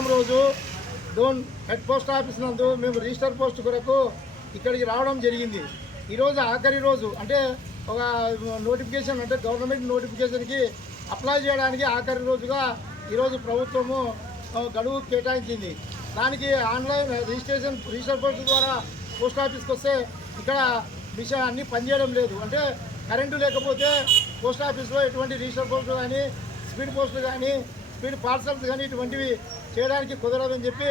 శనివారం రోజు Dhone head post office నందు మేము రిజిస్టర్ పోస్ట్ కొరకు ఇక్కడికి రావడం జరిగింది. ఈరోజు ఆఖరి రోజు, అంటే ఒక నోటిఫికేషన్, అంటే గవర్నమెంట్ నోటిఫికేషన్కి అప్లై చేయడానికి ఆఖరి రోజుగా ఈరోజు ప్రభుత్వము గడువు కేటాయించింది. దానికి ఆన్లైన్ రిజిస్టర్ పోస్ట్ ద్వారా పోస్ట్ ఆఫీస్కి వస్తే ఇక్కడ విషయం అన్నీ పనిచేయడం లేదు. అంటే కరెంటు లేకపోతే పోస్ట్ ఆఫీస్లో ఎటువంటి రిజిస్టర్ పోస్టులు కానీ, స్పీడ్ పోస్టులు కానీ, స్పీడ్ పార్సల్స్ కానీ ఇటువంటివి చేయడానికి కుదరదని చెప్పి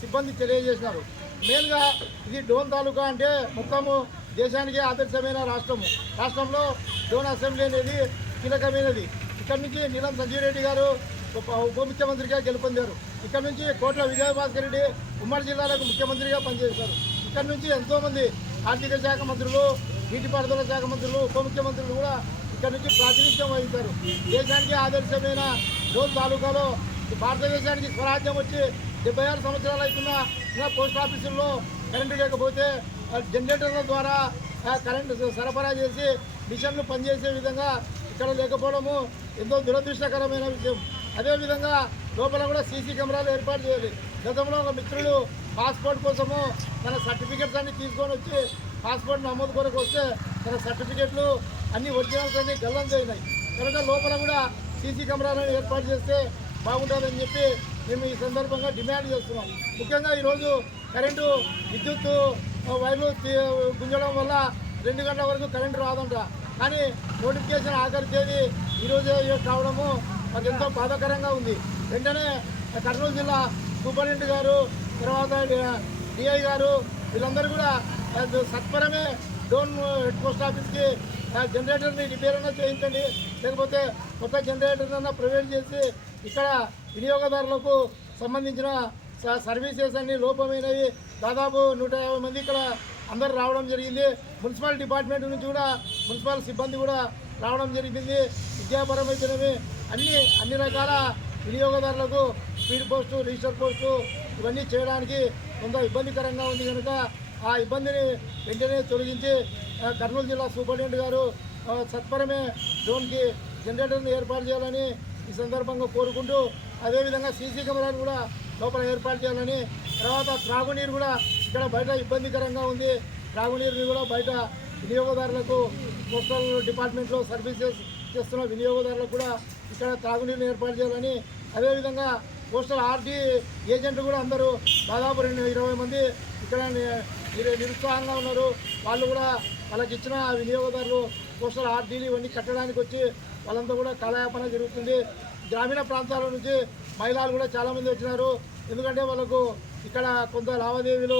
సిబ్బంది తెలియజేసినారు. మెయిన్గా ఇది డోన్ తాలూకా అంటే మొత్తము దేశానికి ఆదర్శమైన రాష్ట్రంలో డోన్ అసెంబ్లీ అనేది కీలకమైనది. ఇక్కడ నుంచి నీలం సంజీవ్ రెడ్డి గారు ఉప ముఖ్యమంత్రిగా గెలుపొందారు. ఇక్కడ నుంచి కోట్ల విజయభాస్కర్ రెడ్డి ఉమ్మడి జిల్లాలకు ముఖ్యమంత్రిగా పనిచేశారు. ఇక్కడ నుంచి ఎంతోమంది ఆర్థిక శాఖ మంత్రులు, నీటిపారుదల శాఖ మంత్రులు, ఉప ముఖ్యమంత్రులు కూడా ఇక్కడ నుంచి ప్రాతినిధ్యం వహించారు. దేశానికి ఆదర్శమైన డోన్ తాలూకాలో భారతదేశానికి స్వరాజ్యం వచ్చి 76 సంవత్సరాలు అవుతున్నా ఇంకా పోస్ట్ ఆఫీసుల్లో కరెంటు లేకపోతే జనరేటర్ల ద్వారా కరెంటు సరఫరా చేసి మిషన్లు పనిచేసే విధంగా ఇక్కడ లేకపోవడము ఎంతో దురదృష్టకరమైన విషయం. అదేవిధంగా లోపల కూడా సీసీ కెమెరాలు ఏర్పాటు చేయాలి. గతంలో ఒక మిత్రుడు పాస్పోర్ట్ కోసము తన సర్టిఫికెట్స్ అన్ని తీసుకొని వచ్చి పాస్పోర్ట్ నమోదు కొరకు వస్తే తన సర్టిఫికెట్లు అన్ని ఒరిజినల్స్ అన్ని గల్లం చేయనాయి. కనుక లోపల కూడా సీసీ కెమెరాలను ఏర్పాటు చేస్తే బాగుంటుందని చెప్పి మేము ఈ సందర్భంగా డిమాండ్ చేస్తున్నాం. ముఖ్యంగా ఈరోజు కరెంటు విద్యుత్ వైర్లు గుంజడం వల్ల 2 గంటల వరకు కరెంటు రాదంట. కానీ నోటిఫికేషన్ ఆఖరి తేదీ ఈరోజే కావడము మాకు ఎంతో బాధాకరంగా ఉంది. వెంటనే కర్నూలు జిల్లా సూపరింటెండెంట్ గారు, తర్వాత డిఐ గారు వీళ్ళందరూ కూడా సత్వరమే డోన్ హెడ్ పోస్ట్ ఆఫీస్కి జనరేటర్ని రిపేర్ అన్నా చేయించండి, లేకపోతే కొత్త జనరేటర్ అన్నా ప్రొవైడ్ చేసి ఇక్కడ వినియోగదారులకు సంబంధించిన సర్వీసెస్ అన్ని లోపమైనవి. దాదాపు 150 మంది ఇక్కడ అందరూ రావడం జరిగింది. మున్సిపల్ డిపార్ట్మెంట్ నుంచి కూడా మున్సిపల్ సిబ్బంది కూడా రావడం జరిగింది. విద్యాపరమైనవి అన్ని రకాల వినియోగదారులకు స్పీడ్ పోస్టు, రిజిస్టర్ పోస్టు ఇవన్నీ చేయడానికి కొంత ఇబ్బందికరంగా ఉంది. కనుక ఆ ఇబ్బందిని వెంటనే తొలగించి కర్నూలు జిల్లా సూపరింటెండెంట్ గారు సత్వరమే డోన్కి జనరేటర్ను ఏర్పాటు చేయాలని ఈ సందర్భంగా కోరుకుంటూ, అదేవిధంగా సీసీ కెమెరాలు కూడా లోపల ఏర్పాటు చేయాలని, తర్వాత త్రాగునీరు కూడా ఇక్కడ బయట ఇబ్బందికరంగా ఉంది. త్రాగునీరుని కూడా బయట వినియోగదారులకు పోస్టల్ డిపార్ట్మెంట్లో సర్వీసెస్ చేస్తున్న వినియోగదారులకు కూడా ఇక్కడ త్రాగునీరుని ఏర్పాటు చేయాలని, అదేవిధంగా పోస్టల్ ఆర్డీ ఏజెంట్లు కూడా అందరూ దాదాపు 20 మంది ఇక్కడ నిరుత్సాహంగా ఉన్నారు. వాళ్ళు కూడా వాళ్ళకి ఇచ్చిన వినియోగదారులు పోస్టల్ ఆర్డీలు ఇవన్నీ కట్టడానికి వచ్చి వాళ్ళంతా కూడా కాలయాపన జరుగుతుంది. గ్రామీణ ప్రాంతాల నుంచి మహిళలు కూడా చాలామంది వచ్చినారు. ఎందుకంటే వాళ్ళకు ఇక్కడ కొంత లావాదేవీలు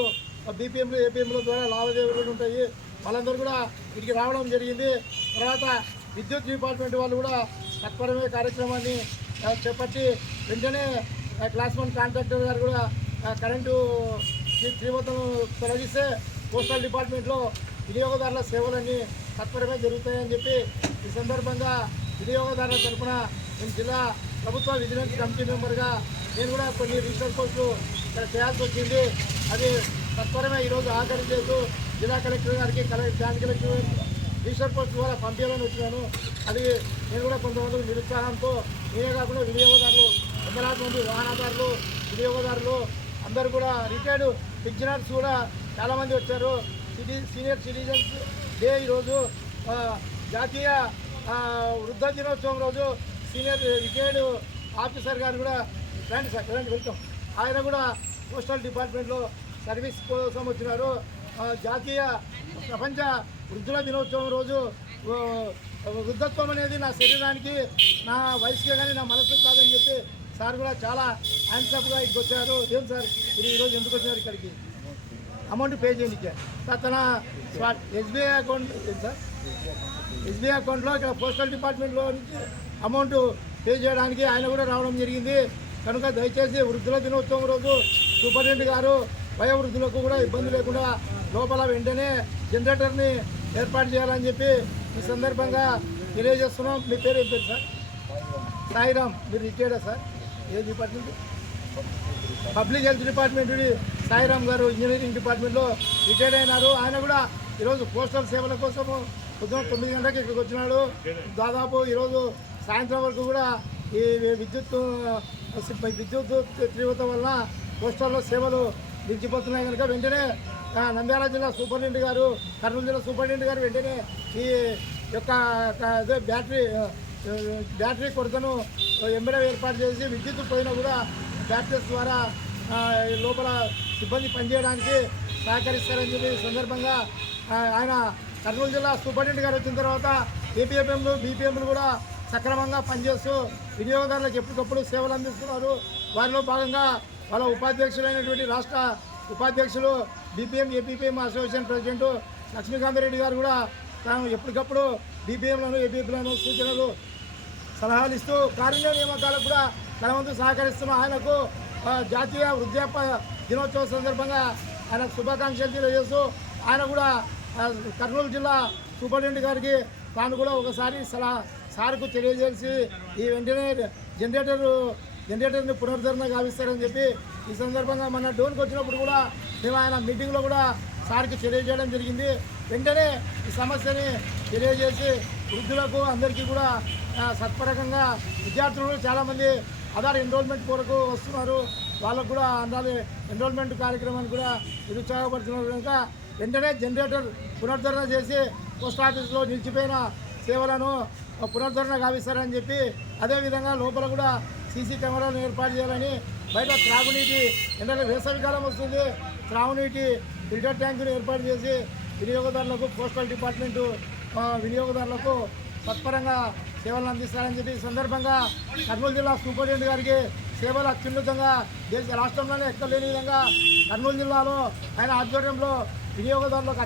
బీపీఎంలు, ఏపీఎంల ద్వారా లావాదేవీలు ఉంటాయి. వాళ్ళందరూ కూడా ఇక్కడికి రావడం జరిగింది. తర్వాత విద్యుత్ డిపార్ట్మెంట్ వాళ్ళు కూడా తత్పరమే కార్యక్రమాన్ని చేపట్టి వెంటనే క్లాస్ 1 కాంట్రాక్టర్ గారు కూడా కరెంటు తీవ్రతను తొలగిస్తే పోస్టల్ డిపార్ట్మెంట్లో వినియోగదారుల సేవలన్నీ తత్పరమే జరుగుతాయని చెప్పి ఈ సందర్భంగా వినియోగదారుల తరఫున నేను జిల్లా ప్రభుత్వ విజిలెన్స్ కమిటీ మెంబర్గా నేను కూడా కొన్ని రిజిస్టర్ పోస్టులు ఇక్కడ చేయాల్సి వచ్చింది. అది తత్పరమే ఈరోజు ఆఖరి చేస్తూ జిల్లా కలెక్టర్ గారికి జాయింట్ కలెక్టర్ రిజిస్టర్ పోస్ట్ ద్వారా పంపించాలని వచ్చినాను. అది నేను కూడా కొంతమంది నిరుత్సాహంతో, నేనే కాకుండా వినియోగదారులు, వందలాది మంది వాహనదారులు, వినియోగదారులు అందరూ కూడా రిటైర్డ్ పెన్షనర్స్ కూడా చాలామంది వచ్చారు. సీనియర్ సిటిజన్స్ డే ఈరోజు, జాతీయ వృద్ధ దినోత్సవం రోజు సీనియర్ రిటైర్డ్ ఆఫీసర్ గారు కూడా రండి సార్, రండి, వెల్కమ్. ఆయన కూడా పోస్టల్ డిపార్ట్మెంట్లో సర్వీస్ కోసం వచ్చినారు. జాతీయ ప్రపంచ వృద్ధుల దినోత్సవం రోజు వృద్ధత్వం అనేది నా శరీరానికి, నా వయసుకే కానీ నా మనసుకు కాదని చెప్పి సార్ కూడా చాలా హ్యాండ్సప్గా ఇక్కడికి వచ్చారు. ఏం సార్ మీరు ఈరోజు ఎందుకు వచ్చారు ఇక్కడికి? అమౌంట్ పే చేయడానికి సార్ తన ఎస్బీఐ అకౌంట్ సార్, ఎస్బీఐ అకౌంట్లో ఇక్కడ పోస్టల్ డిపార్ట్మెంట్లో నుంచి అమౌంట్ పే చేయడానికి ఆయన కూడా రావడం జరిగింది. కనుక దయచేసి వృద్ధుల దినోత్సవం రోజు సూపరింటెండెంట్ గారు వయోవృద్ధులకు కూడా ఇబ్బంది లేకుండా లోపల వెంటనే జనరేటర్ని ఏర్పాటు చేయాలని చెప్పి ఈ సందర్భంగా తెలియజేస్తున్నాం. మీ పేరు ఏం పేరు సార్? సాయిరామ్. మీరు రిటైర్డా సార్? ఏ department? Public health department Sairam గారు ఇంజనీరింగ్ డిపార్ట్మెంట్లో రిటైర్డ్ అయినారు. ఆయన కూడా ఈరోజు పోస్టల్ సేవల కోసము పొద్దున 9 గంటలకు ఇక్కడికి వచ్చినాడు. దాదాపు ఈరోజు సాయంత్రం వరకు కూడా ఈ విద్యుత్ తీవ్రత వలన పోస్టర్ల సేవలు నిలిచిపోతున్నాయి కనుక వెంటనే నంద్యాల జిల్లా సూపరింటెండెంట్ గారు, కర్నూలు జిల్లా సూపరింటెండెంట్ గారు వెంటనే ఈ యొక్క బ్యాటరీ కొరతను ఎంబడే ఏర్పాటు చేసి విద్యుత్ పోయినా కూడా బ్యాటరీస్ ద్వారా లోపల సిబ్బంది పనిచేయడానికి సహకరిస్తారని చెప్పి సందర్భంగా ఆయన కర్నూలు జిల్లా సూపరింటెండెంట్ గారు వచ్చిన తర్వాత ఏపీఎఫ్ఎంలు బీపీఎంలు కూడా సక్రమంగా పనిచేస్తూ వినియోగదారులకు ఎప్పటికప్పుడు సేవలు అందిస్తున్నారు. వారిలో భాగంగా వాళ్ళ ఉపాధ్యక్షులైనటువంటి రాష్ట్ర ఉపాధ్యక్షులు BPM APPM association president Lakshmikanth Reddy గారు కూడా తాను ఎప్పటికప్పుడు బీపీఎంలను ఏపీఎంలను సూచనలు సలహాలు ఇస్తూ కారుణ్య నియామకాలకు కూడా తన వంతు సహకరిస్తున్న ఆయనకు జాతీయ వృద్ధాప్య దినోత్సవం సందర్భంగా ఆయనకు శుభాకాంక్షలు తెలియజేస్తూ ఆయన కూడా కర్నూలు జిల్లా సూపరింటెండెంట్ గారికి తాను కూడా ఒకసారి సార్కు తెలియజేసి ఈ వెంటనే జనరేటర్ని పునరుద్ధరణ గావిస్తారని చెప్పి ఈ సందర్భంగా మన డోన్కి వచ్చినప్పుడు కూడా మేము ఆయన మీటింగ్లో కూడా సార్కి తెలియజేయడం జరిగింది. వెంటనే ఈ సమస్యని తెలియజేసి వృద్ధులకు అందరికీ కూడా సత్పరకంగా విద్యార్థులు చాలామంది ఆధార్ ఎన్రోల్మెంట్ కొరకు వస్తున్నారు. వాళ్ళకు కూడా అందాలి ఎన్రోల్మెంట్ కార్యక్రమాన్ని కూడా నిరుత్సాహపడుతున్నారు కనుక వెంటనే జనరేటర్ పునరుద్ధరణ చేసి పోస్ట్ ఆఫీస్లో నిలిచిపోయిన సేవలను పునరుద్ధరణ గావిస్తారని చెప్పి అదేవిధంగా లోపల కూడా సీసీ కెమెరాలను ఏర్పాటు చేయాలని, బయట త్రాగునీటి ఎందుకంటే వేసవికాలం వస్తుంది, త్రాగునీటి ఫిల్టర్ ట్యాంకును ఏర్పాటు చేసి వినియోగదారులకు పోస్టల్ డిపార్ట్మెంటు వినియోగదారులకు సత్వరంగా సేవలను అందిస్తారని చెప్పి ఈ సందర్భంగా కర్నూలు జిల్లా సూపరింటెండెంట్ గారికి సేవలు అత్యున్నతంగా రాష్ట్రంలోనే ఎక్కడ లేని విధంగా కర్నూలు జిల్లాలో ఆయన ఆధ్వర్యంలో వినియోగదారులకు